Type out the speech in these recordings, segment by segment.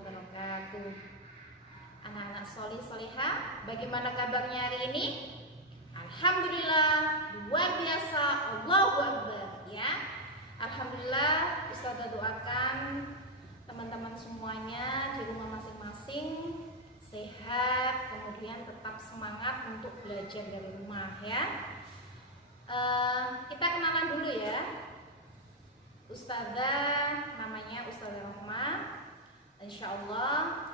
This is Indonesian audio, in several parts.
wabarakatuh. Anak-anak solih solihah, bagaimana kabarnya hari ini? Alhamdulillah, luar biasa, Allahu Akbar ya. Alhamdulillah, Ustazah doakan teman-teman semuanya di rumah masing-masing sehat, kemudian tetap semangat untuk belajar dari rumah ya. Kita kenalan dulu ya. Ustazah namanya Ustazah Rahma, insya Allah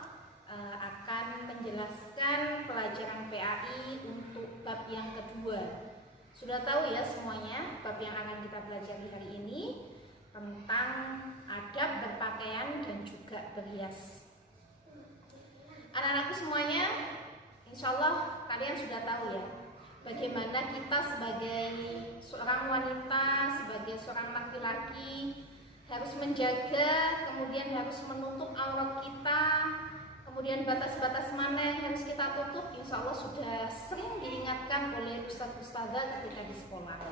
akan menjelaskan pelajaran PAI untuk bab yang kedua. Sudah tahu ya semuanya bab yang akan kita pelajari hari ini tentang adab berpakaian dan juga berhias. Anak-anakku semuanya, insya Allah kalian sudah tahu ya bagaimana kita sebagai seorang wanita, sebagai seorang laki-laki harus menjaga, kemudian harus menutup aurat kita, kemudian batas-batas mana yang harus kita tutup. Insya Allah sudah sering diingatkan oleh ustaz-ustazah ketika di sekolah.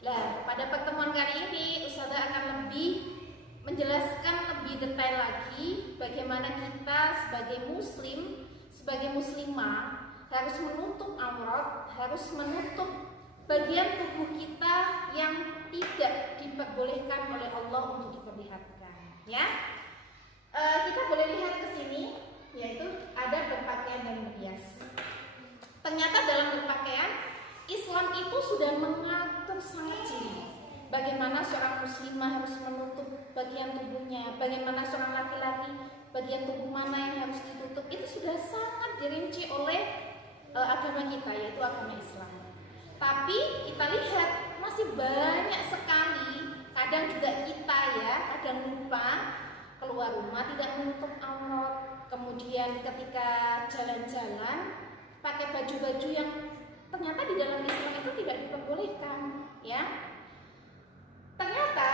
Nah, pada pertemuan kali ini ustazah akan lebih menjelaskan lebih detail lagi bagaimana kita sebagai muslim, sebagai muslimah harus menutup aurat, harus menutup bagian tubuh kita yang tidak diperbolehkan oleh Allah untuk diperlihatkan. Ya, kita boleh lihat ke sini, yaitu ada berpakaian dan berhias. Ternyata dalam berpakaian, Islam itu sudah mengatur sangat jeli. Bagaimana seorang muslimah harus menutup bagian tubuhnya, bagaimana seorang laki-laki bagian tubuh mana yang harus ditutup, itu sudah sangat dirinci oleh agama kita, yaitu agama Islam. Tapi kita lihat masih banyak sekali, kadang juga kita ya, kadang lupa keluar rumah tidak menutup aurat, kemudian ketika jalan-jalan pakai baju-baju yang ternyata di dalam Islam itu tidak diperbolehkan ya. Ternyata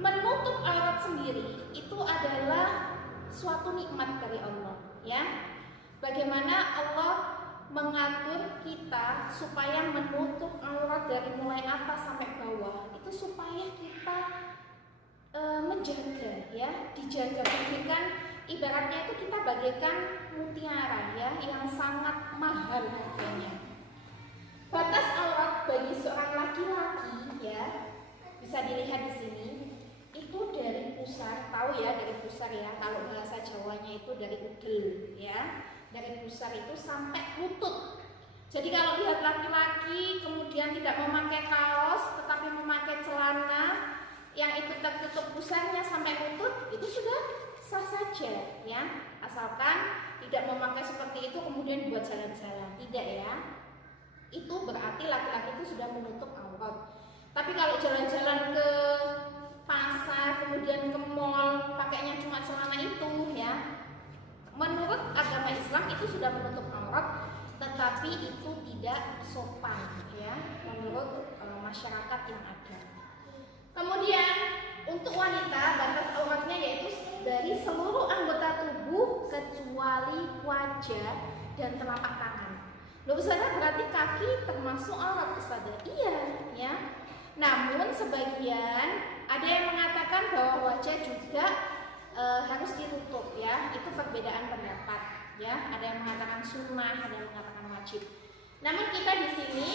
menutup aurat sendiri itu adalah suatu nikmat dari Allah ya. Bagaimana Allah mengatur kita supaya menutup aurat dari mulai atas sampai bawah, itu supaya kita menjaga ya, dijaga, bagaikan ibaratnya itu kita bagaikan mutiara ya, yang sangat mahal harganya. Batas aurat bagi seorang laki-laki ya, bisa dilihat di sini, itu dari pusar, tahu ya dari pusar ya, kalau bahasa Jawanya itu dari udel ya. Dari pusar itu sampai lutut. Jadi kalau lihat laki-laki kemudian tidak memakai kaos tetapi memakai celana yang itu tertutup pusarnya sampai lutut, itu sudah sah saja ya, asalkan tidak memakai seperti itu kemudian buat jalan-jalan, tidak ya. Itu berarti laki-laki itu sudah menutup aurat. Tapi kalau jalan-jalan ke pasar kemudian ke mall pakainya cuma celana itu ya, menurut agama Islam itu sudah menutup aurat, tetapi itu tidak sopan ya menurut masyarakat yang ada. Kemudian untuk wanita batas auratnya yaitu dari seluruh anggota tubuh kecuali wajah dan telapak tangan. Loh Ustazah, berarti kaki termasuk aurat Ustazah? Iya ya. Namun sebagian ada yang mengatakan bahwa wajah juga harus ditutup ya, itu perbedaan pendapat ya. Ada yang mengatakan sunnah, ada yang mengatakan wajib. Namun kita di sini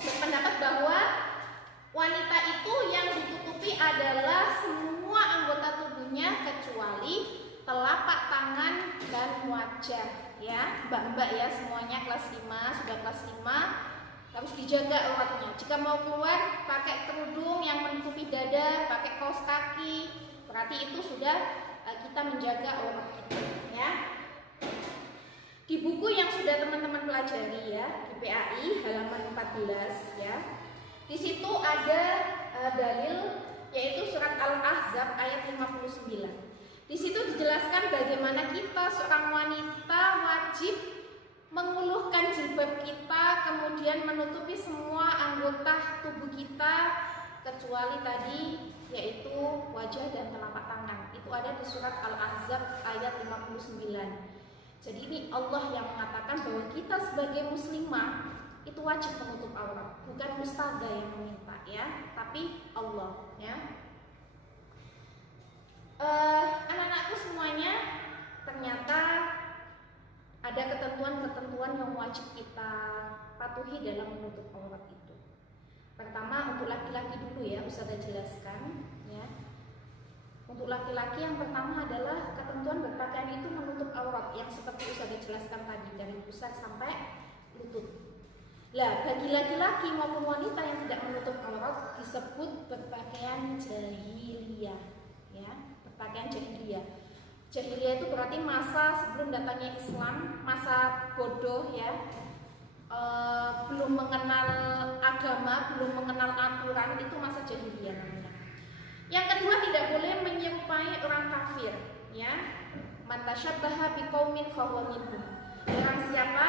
berpendapat bahwa wanita itu yang ditutupi adalah semua anggota tubuhnya kecuali telapak tangan dan wajah ya. Mbak-mbak ya semuanya kelas 5, sudah kelas 5 harus dijaga auratnya. Jika mau keluar pakai kerudung yang menutupi dada, pakai kaos kaki, berarti itu sudah kita menjaga aurat kita ya. Di buku yang sudah teman-teman pelajari ya, di PAI halaman 14 ya, di situ ada dalil yaitu surat Al-Ahzab ayat 59. Di situ dijelaskan bagaimana kita seorang wanita wajib menguluhkan jilbab kita, kemudian menutupi semua anggota tubuh kita kecuali tadi yaitu wajah dan telapak tangan. Itu ada di surat Al-Ahzab ayat 59. Jadi ini Allah yang mengatakan bahwa kita sebagai muslimah itu wajib menutup aurat, bukan ustazah yang meminta ya, tapi Allah ya. Anak-anakku semuanya, ternyata ada ketentuan-ketentuan yang wajib kita patuhi dalam menutup aurat itu. Pertama, untuk laki-laki dulu ya, Ustazah jelaskan ya. Untuk laki-laki yang pertama adalah ketentuan berpakaian itu menutup aurat yang seperti Ustazah jelaskan tadi, dari pusar sampai lutut. Lah, bagi laki-laki maupun wanita yang tidak menutup aurat disebut berpakaian jahiliyah, ya, berpakaian jahiliyah. Jahiliyah itu berarti masa sebelum datangnya Islam, masa bodoh ya, belum mengenal agama, belum mengenal aturan, itu masa jahiliyah namanya. Yang kedua, tidak boleh menyerupai orang kafir, ya. Man tasyabbaha biqaumin fahuwa minhum. Barang siapa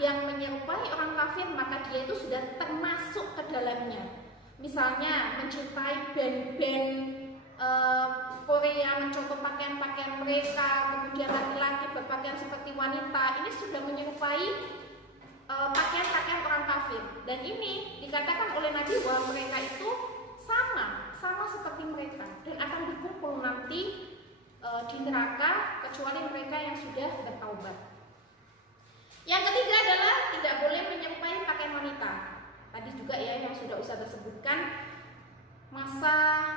yang menyerupai orang kafir maka dia itu sudah termasuk ke dalamnya. Misalnya mencintai band-band Korea, mencontoh pakaian-pakaian mereka, kemudian laki-laki berpakaian seperti wanita, ini sudah menyerupai pakaian-pakaian orang kafir. Dan ini dikatakan oleh Nabi bahwa mereka itu sama seperti mereka dan akan dikumpul nanti di neraka kecuali mereka yang sudah bertaubat. Yang ketiga adalah tidak boleh menyerupai pakaian wanita. Tadi juga ya yang sudah Ustazah sebutkan, masa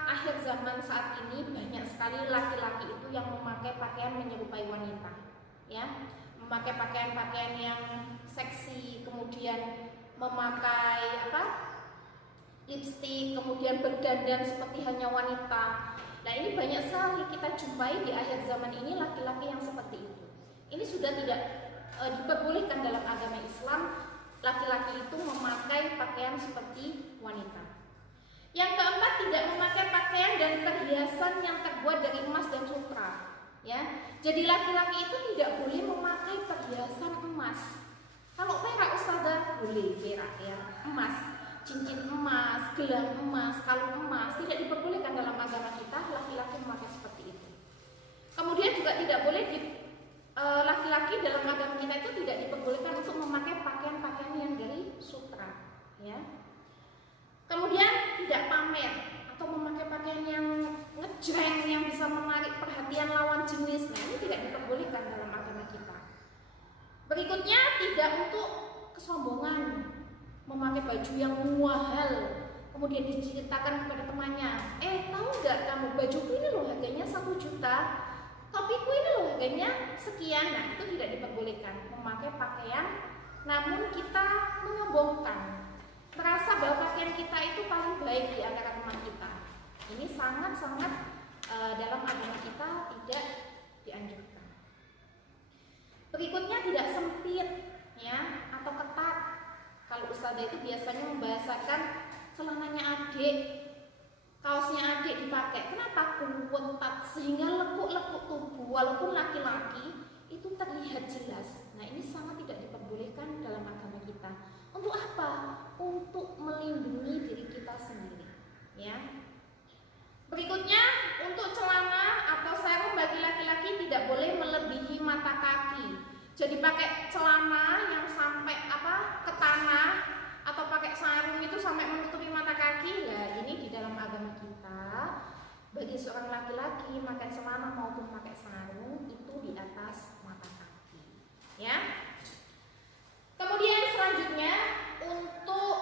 akhir zaman saat ini banyak sekali laki-laki itu yang memakai pakaian menyerupai wanita, ya, memakai pakaian-pakaian yang seksi, kemudian memakai lipstik, kemudian berdandan seperti hanya wanita. Nah, ini banyak sekali kita jumpai di akhir zaman ini laki-laki yang seperti itu. Ini sudah tidak diperbolehkan dalam agama Islam, laki-laki itu memakai pakaian seperti wanita. Yang keempat, tidak memakai pakaian dan perhiasan yang terbuat dari emas dan sutra, ya. Jadi laki-laki itu tidak boleh memakai perhiasan emas. Kalau perak Ustazah boleh perak ya, emas, cincin emas, gelang emas, kalung emas, tidak diperbolehkan dalam agama kita laki-laki memakai seperti itu. Kemudian juga tidak boleh laki-laki dalam agama kita itu tidak diperbolehkan untuk memakai pakaian-pakaian yang dari sutra, ya. Kemudian tidak pamer atau memakai pakaian yang ngejreng yang bisa menarik perhatian lawan jenis. Nah, ini tidak diperbolehkan dalam agama kita. Berikutnya, tidak untuk kesombongan, memakai baju yang mahal, kemudian diceritakan kepada temannya, tahu nggak kamu, bajuku ini loh harganya 1 juta, topiku ini loh harganya sekian. Nah, itu tidak diperbolehkan memakai pakaian namun kita menyombongkan, merasa bahwa pakaian kita itu paling baik di antara teman kita. Ini sangat-sangat dalam agama kita tidak dianjurkan. Berikutnya, tidak sempit ya atau ketat. Kalau Ustazah itu biasanya membahasakan celananya adik, kaosnya adik dipakai. Kenapa? Ketat sehingga lekuk-lekuk tubuh walaupun laki-laki itu terlihat jelas. Nah, ini sangat tidak diperbolehkan dalam agama kita. Untuk apa? Untuk melindungi diri kita sendiri, ya. Berikutnya, untuk celana atau sarung bagi laki-laki tidak boleh melebihi mata kaki. Jadi pakai celana yang sampai ke tanah atau pakai sarung itu sampai menutupi mata kaki. Nah, ini di dalam agama kita bagi seorang laki-laki pakai celana maupun pakai sarung itu di atas mata kaki, ya. Kemudian selanjutnya untuk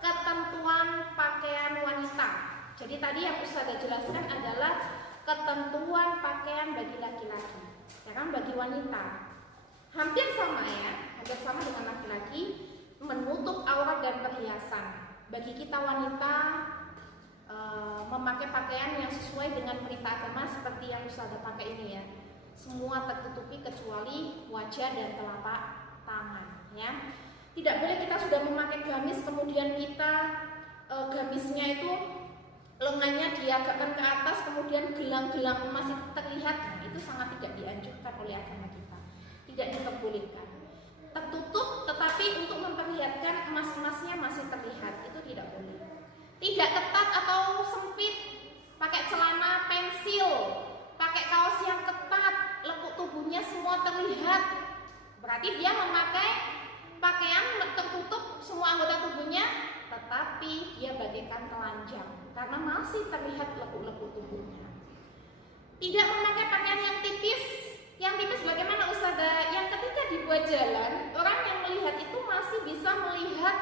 ketentuan pakaian wanita. Jadi tadi yang Ustazah jelaskan adalah ketentuan pakaian bagi laki-laki. Sekarang bagi wanita hampir sama ya, hampir sama dengan laki-laki, menutup aurat dan perhiasan. Bagi kita wanita memakai pakaian yang sesuai dengan perintah agama seperti yang Ustazah pakai ini ya. Semua tertutupi kecuali wajah dan telapak tangan, ya. Tidak boleh kita sudah memakai gamis kemudian kita gamisnya itu lengannya diagakkan ke atas kemudian gelang-gelang emas itu terlihat. Nah, itu sangat tidak dianjurkan oleh agama kita. Tidak diperbolehkan. Tertutup tetapi untuk memperlihatkan emas-emasnya masih terlihat, itu tidak boleh. Tidak ketat atau sempit, pakai celana pensil, pakai kaos yang ketat, lekuk tubuhnya semua terlihat. Berarti dia memakai pakaian tertutup semua anggota tubuhnya, tetapi dia bagaikan telanjang karena masih terlihat lekuk-lekuk tubuhnya. Tidak memakai pakaian yang tipis. Yang tipis bagaimana Ustazah? Yang ketika dibuat jalan, orang yang melihat itu masih bisa melihat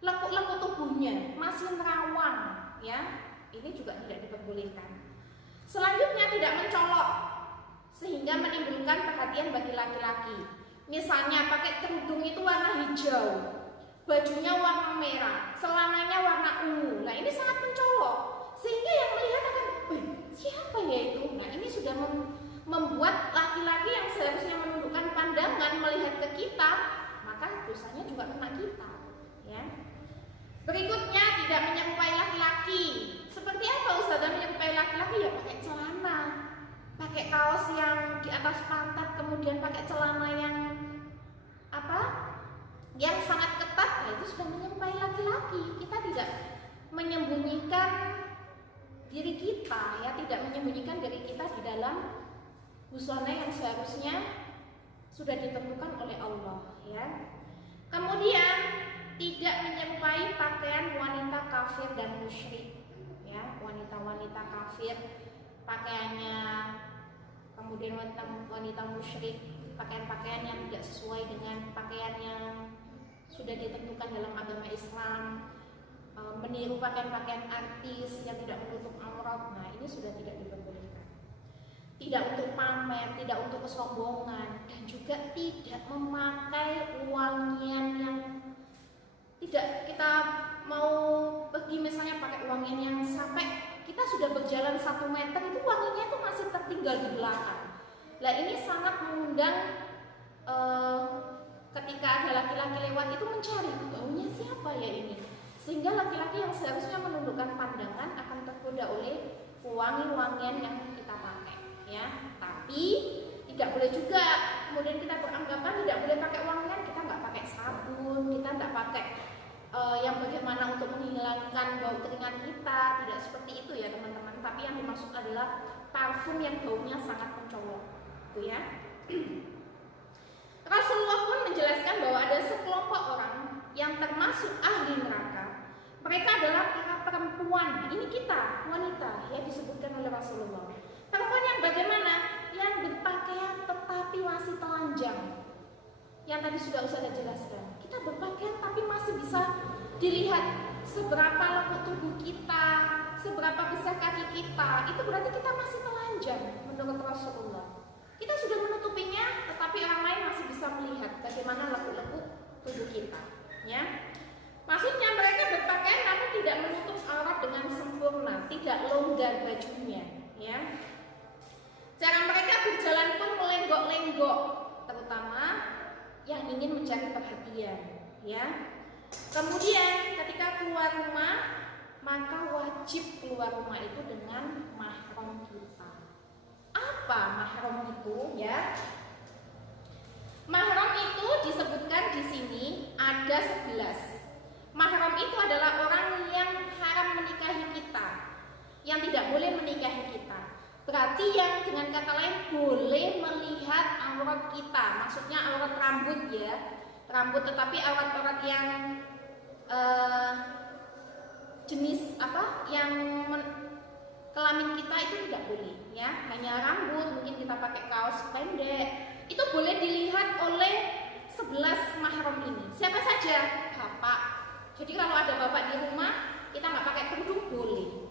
lekuk-lekuk tubuhnya, masih nerawang, ya. Ini juga tidak diperbolehkan. Selanjutnya tidak mencolok sehingga menimbulkan perhatian bagi laki-laki. Misalnya pakai kerudung itu warna hijau, bajunya warna merah, celananya warna ungu. Nah, ini sangat mencolok sehingga yang melihat akan, siapa ya itu? Nah, ini sudah membuat laki-laki yang seharusnya menundukkan pandangan melihat ke kita, maka dosanya juga kena kita, ya. Berikutnya tidak menyerupai laki-laki. Seperti apa Ustazah menyerupai laki-laki? Ya pakai celana, pakai kaos yang di atas pantat, kemudian pakai celana yang apa? Yang sangat ketat. Nah, itu sudah menyerupai laki-laki. Kita tidak menyembunyikan diri kita, ya, tidak menyembunyikan diri kita di dalam busana yang seharusnya sudah ditentukan oleh Allah, ya. Kemudian tidak menyerupai pakaian wanita kafir dan musyrik, ya. Wanita-wanita kafir pakaiannya, kemudian wanita musyrik pakaian-pakaian yang tidak sesuai dengan pakaian yang sudah ditentukan dalam agama Islam, meniru pakaian-pakaian artis yang tidak menutup aurat. Nah, ini sudah tidak diperbolehkan. Tidak untuk pamer, tidak untuk kesombongan, dan juga tidak memakai wangian yang tidak kita mau pergi misalnya pakai wangian yang sampai kita sudah berjalan 1 meter itu wanginya itu masih tertinggal di belakang. Nah, ini sangat mengundang ketika ada laki-laki lewat itu mencari baunya siapa ya ini, sehingga laki-laki yang seharusnya menundukkan pandangan akan tergoda oleh wangi-wangian yang kita pakai, ya. Tapi tidak boleh juga kemudian kita beranggapan tidak boleh pakai wangian, kita nggak pakai sabun, kita nggak pakai yang bagaimana untuk menghilangkan bau keringat kita, tidak seperti itu ya teman-teman. Tapi yang dimaksud adalah parfum yang baunya sangat mencolok, gitu ya. Rasulullah pun menjelaskan bahwa ada sekelompok orang yang termasuk ahli neraka. Mereka adalah para perempuan. Ini kita, wanita, ya, disebutkan oleh Rasulullah. Perempuan yang bagaimana? Yang berpakaian tetapi masih telanjang. Yang tadi sudah Ustazah jelaskan. Kita berpakaian tapi masih bisa dilihat seberapa lekuk tubuh kita, seberapa besar kaki kita. Itu berarti kita masih telanjang menurut Rasulullah. Kita sudah menutupinya, tetapi orang lain masih bisa melihat bagaimana lekuk-lekuk tubuh kita, ya. Maksudnya mereka berpakaian namun tidak menutup aurat dengan sempurna, tidak longgar bajunya, ya. Cara mereka berjalan pun melenggok-lenggok, terutama yang ingin mencari perhatian, ya. Kemudian ketika keluar rumah, maka wajib keluar rumah itu dengan mahram kita. Apa mahram itu, ya? Mahram itu disebutkan di sini ada 11. Mahram itu adalah orang yang haram menikahi kita, yang tidak boleh menikahi kita. Berarti yang dengan kata lain boleh melihat aurat kita, maksudnya aurat rambut, ya, rambut, tetapi aurat-aurat yang jenis apa, yang kelamin kita itu tidak boleh, ya. Hanya rambut, mungkin kita pakai kaos pendek, itu boleh dilihat oleh 11 mahram ini. Siapa saja? Bapak. Jadi kalau ada bapak di rumah, kita nggak pakai kerudung boleh.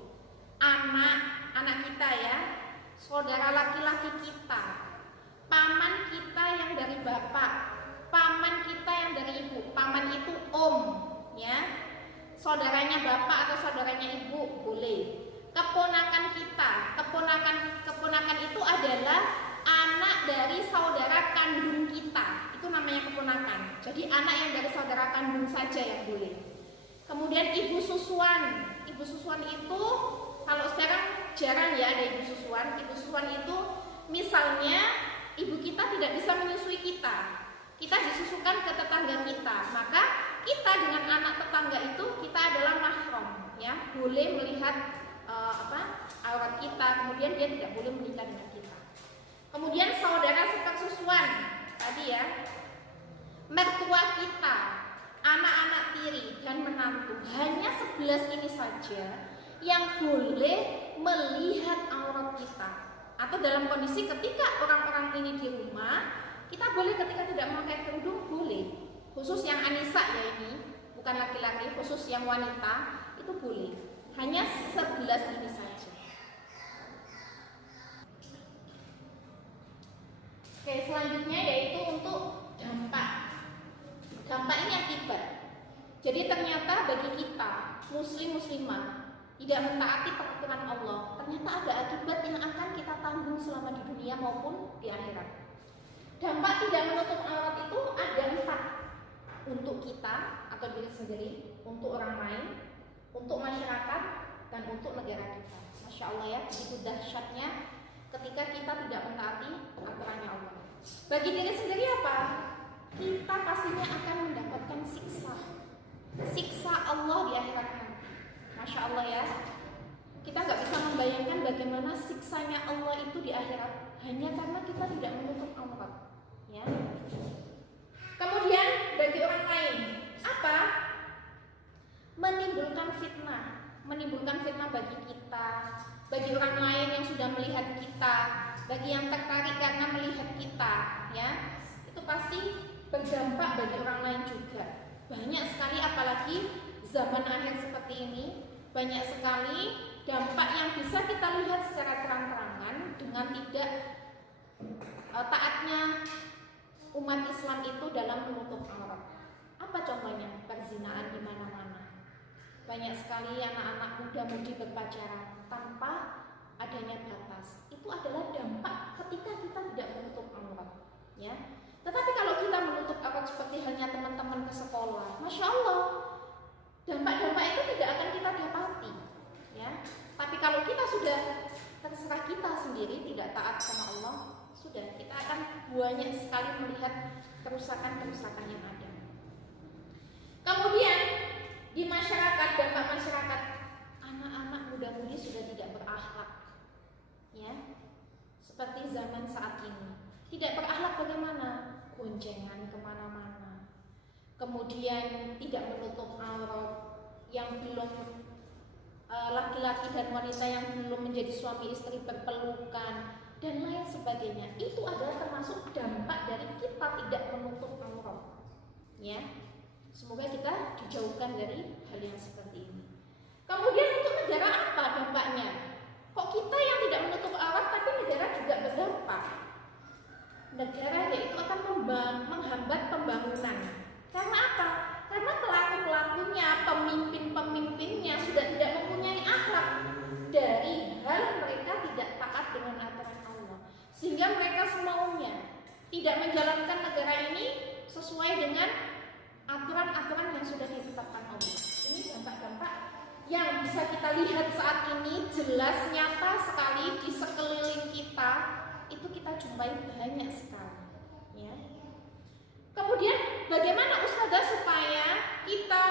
Anak kita, ya, saudara laki-laki kita, paman kita yang dari bapak, paman kita yang dari ibu. Paman itu om, ya, saudaranya bapak atau saudaranya ibu boleh. Keponakan kita, keponakan itu adalah anak dari saudara kandung kita, itu namanya keponakan. Jadi anak yang dari saudara kandung saja yang boleh. Kemudian ibu susuan itu kalau sekarang jarang ya ada ibu susuan. Ibu susuan itu misalnya ibu kita tidak bisa menyusui kita disusukan ke tetangga kita, maka kita dengan anak tetangga itu kita adalah mahram, ya, boleh melihat aurat kita, kemudian dia tidak boleh menikah dengan kita. Kemudian saudara sepersusuan tadi, ya, mertua kita, anak-anak tiri dan menantu, hanya 11 ini saja yang boleh melihat aurat kita. Atau dalam kondisi ketika orang-orang ini di rumah, kita boleh ketika tidak memakai kerudung, boleh. Khusus yang anisa ya ini, bukan laki-laki, khusus yang wanita itu boleh. Hanya 11 ini saja. Oke, selanjutnya yaitu untuk dampak. Dampak ini akibat. Jadi ternyata bagi kita muslim-muslimah tidak mentaati peraturan Allah, ternyata ada akibat yang akan kita tanggung selama di dunia maupun di akhirat. Dampak tidak menutup aurat itu ada 4, untuk kita atau diri sendiri, untuk orang lain, untuk masyarakat, dan untuk negara kita. Masya Allah ya, begitu dahsyatnya ketika kita tidak mentaati aturannya Allah. Bagi diri sendiri apa? Kita pastinya akan mendapatkan siksa Allah di akhirat nanti. Masya Allah ya, kita nggak bisa membayangkan bagaimana siksanya Allah itu di akhirat hanya karena kita tidak menutup aurat. Ya. Kemudian bagi orang lain apa? Menimbulkan fitnah bagi kita, bagi orang lain yang sudah melihat kita, bagi yang tertarik karena melihat kita, ya itu pasti berdampak bagi orang lain juga. Banyak sekali apalagi zaman akhir seperti ini, banyak sekali dampak yang bisa kita lihat secara terang-terangan dengan tidak taatnya umat Islam itu dalam menutup aurat. Apa contohnya? Perzinaan di mana-mana. Banyak sekali anak-anak muda-mudi berpacaran tanpa adanya batas. Itu adalah dampak ketika kita tidak menutup aurat, ya. Tetapi kalau kita menutup aurat seperti halnya teman-teman ke sekolah, masya Allah, dampak-dampak itu tidak akan kita dapati, ya. Tapi kalau kita sudah terserah kita sendiri tidak taat sama Allah, sudah kita akan banyak sekali melihat kerusakan-kerusakan yang ada. Kemudian di masyarakat, dampak masyarakat, anak-anak muda-mudi sudah tidak berakhlak, ya, seperti zaman saat ini. Tidak berakhlak bagaimana? Goncengan kemana-mana. Kemudian tidak menutup aurat, yang belum laki-laki dan wanita yang belum menjadi suami istri berpelukan dan lain sebagainya. Itu adalah termasuk dampak dari kita tidak menutup aurat, ya. Semoga kita dijauhkan dari hal yang seperti ini. Kemudian untuk negara apa dampaknya? Kok kita yang tidak menutup aurat tapi negara juga berdampak? Negara yaitu akan menghambat pembangunan. Karena apa? Karena pelaku-pelakunya, pemimpin-pemimpinnya sudah tidak mempunyai akhlak dari hal mereka tidak taat dengan aturan Allah, sehingga mereka semaunya tidak menjalankan negara ini sesuai dengan aturan-aturan yang sudah ditetapkan Allah. Ini dampak-dampak yang bisa kita lihat saat ini jelas nyata sekali di sekeliling kita, itu kita jumpai banyak sekali, ya. Kemudian bagaimana Ustazah supaya kita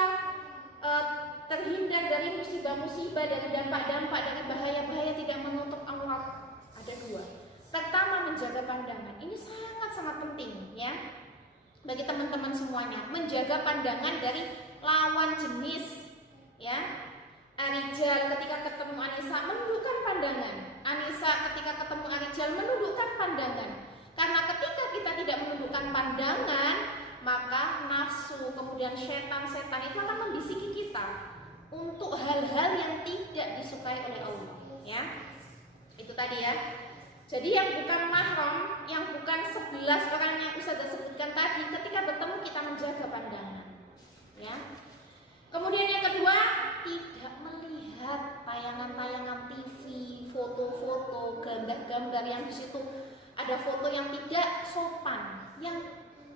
terhindar dari musibah-musibah, dari dampak-dampak, dari bahaya-bahaya tidak menutup aurat? Ada 2. Pertama, menjaga pandangan. Ini sangat-sangat penting, ya, bagi teman-teman semuanya. Menjaga pandangan dari lawan jenis, ya. Arijal ketika ketemu Anissa menundukkan pandangan. Anissa ketika ketemu Arijal menundukkan pandangan. Karena ketika kita tidak menundukkan pandangan, maka nafsu, kemudian setan-setan itu akan membisiki kita untuk hal-hal yang tidak disukai oleh Allah, ya. Itu tadi ya. Jadi yang bukan mahram, yang bukan 11 orang yang Ustazah sebutkan tadi, ketika bertemu kita menjaga pandangan, ya. Kemudian yang kedua, tidak melihat tayangan-tayangan TV, foto-foto, gambar-gambar yang di situ ada foto yang tidak sopan, yang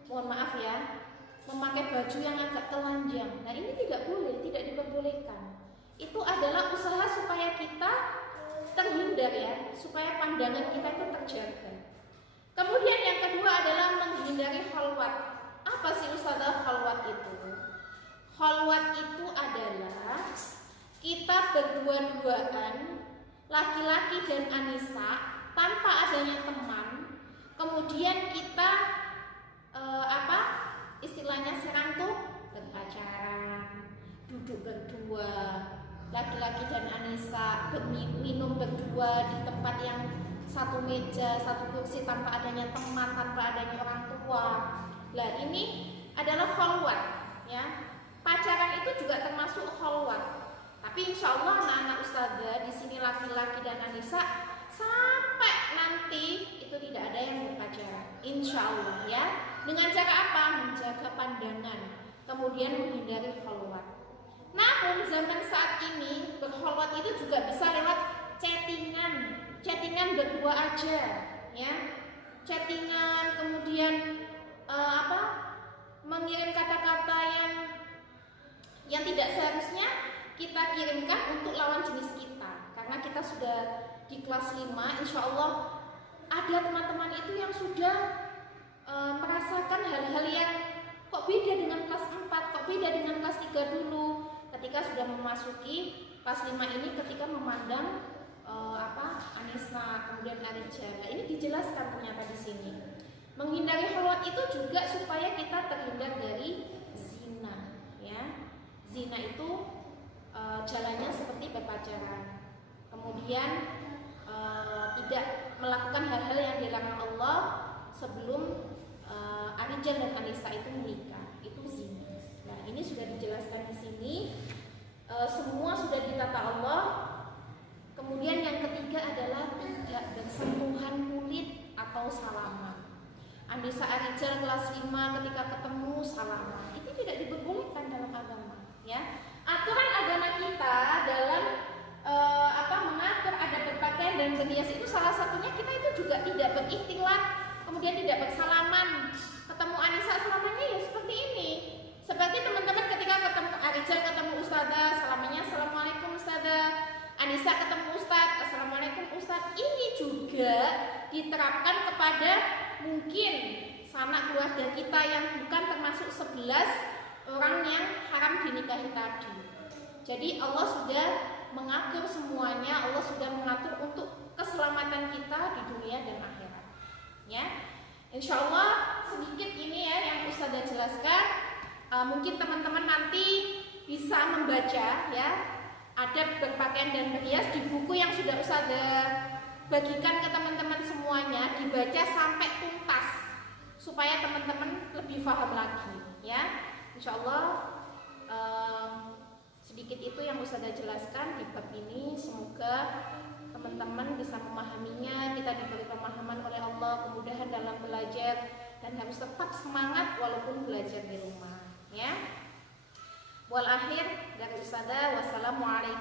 mohon maaf ya, memakai baju yang agak telanjang. Nah ini tidak boleh, tidak diperbolehkan. Itu adalah usaha supaya kita terhindar, ya, supaya pandangan kita itu terjaga. Kemudian yang kedua adalah menghindari khalwat. Apa sih Ustazah khalwat itu? Khalwat itu adalah kita berdua-duaan, laki-laki dan Anissa, tanpa adanya teman. Kemudian kita istilahnya sekarang tuh berpacaran, duduk berdua, laki-laki dan Anissa minum berdua di tempat yang satu meja, satu kursi tanpa adanya teman, tanpa adanya orang tua. Lah ini adalah khalwat, ya. Pacaran itu juga termasuk khalwat. Tapi insya Allah anak-anak ustazah di sini laki-laki dan anissa sampai nanti itu tidak ada yang berpacaran, insya Allah, ya. Dengan cara apa? Menjaga pandangan, kemudian menghindari khalwat. Namun zaman saat ini berkhalwat itu juga bisa lewat chattingan berdua aja, ya. Chattingan, kemudian mengirim kata-kata yang tidak seharusnya kita kirimkan untuk lawan jenis kita. Karena kita sudah di kelas 5, insya Allah ada teman-teman itu yang sudah merasakan hal-hal yang kok beda dengan kelas 4, kok beda dengan kelas 3 dulu. Ketika sudah memasuki kelas 5 ini, ketika memandang Anissa, kemudian Arija. Nah, ini dijelaskan ternyata di sini. Menghindari khalwat itu juga supaya kita terhindar dari zina, ya. Zina itu jalannya seperti berpacaran. Kemudian tidak melakukan hal-hal yang dilarang Allah sebelum Arija dan Anissa itu menikah. Itu zina. Nah, ini sudah dijelaskan di sini. Semua sudah ditata Allah. Kemudian yang ketiga adalah tidak bersentuhan kulit atau salaman. Anissa Arija kelas 5 ketika ketemu salaman, itu tidak diperbolehkan dalam agama, ya. Aturan agama kita dalam mengatur adab berpakaian dan berhias itu salah satunya kita itu juga tidak berikhtilat, kemudian tidak bersalaman. Ketemu Anissa salamannya ya seperti ini. Seperti teman-teman ketika ketemu Arija, ketemu ustazah, salamannya assalamualaikum ustazah. Anissa ketemu ustaz, assalamualaikum ustaz. Ini juga diterapkan kepada mungkin sanak keluarga kita yang bukan termasuk 11 orang yang haram dinikahi tadi. Jadi Allah sudah mengatur semuanya, Allah sudah mengatur untuk keselamatan kita di dunia dan akhirat, ya. Insya Allah sedikit ini ya yang ustazah jelaskan. Mungkin teman-teman nanti bisa membaca, ya, adab berpakaian dan berhias di buku yang sudah ustazah bagikan ke teman-teman semuanya, dibaca sampai tuntas supaya teman-teman lebih paham lagi, ya. Insya Allah sedikit itu yang ustazah jelaskan di bab ini. Semoga teman-teman bisa memahaminya, kita diberi pemahaman oleh Allah, kemudahan dalam belajar, dan harus tetap semangat walaupun belajar di rumah, ya. Wal akhir dari ustazah, wassalamualaikum